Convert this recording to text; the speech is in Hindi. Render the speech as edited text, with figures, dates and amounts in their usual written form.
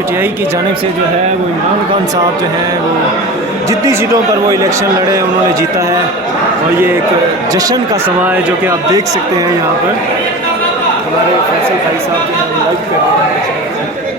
पीटीआई की जानिब से जो है वो इमरान खान साहब जो हैं वो जितनी सीटों पर वो इलेक्शन लड़े उन्होंने जीता है और ये एक जश्न का समा है जो कि आप देख सकते हैं यहाँ पर हमारे फैसल भाई साहब जो हैं लाइव कर रहे हैं।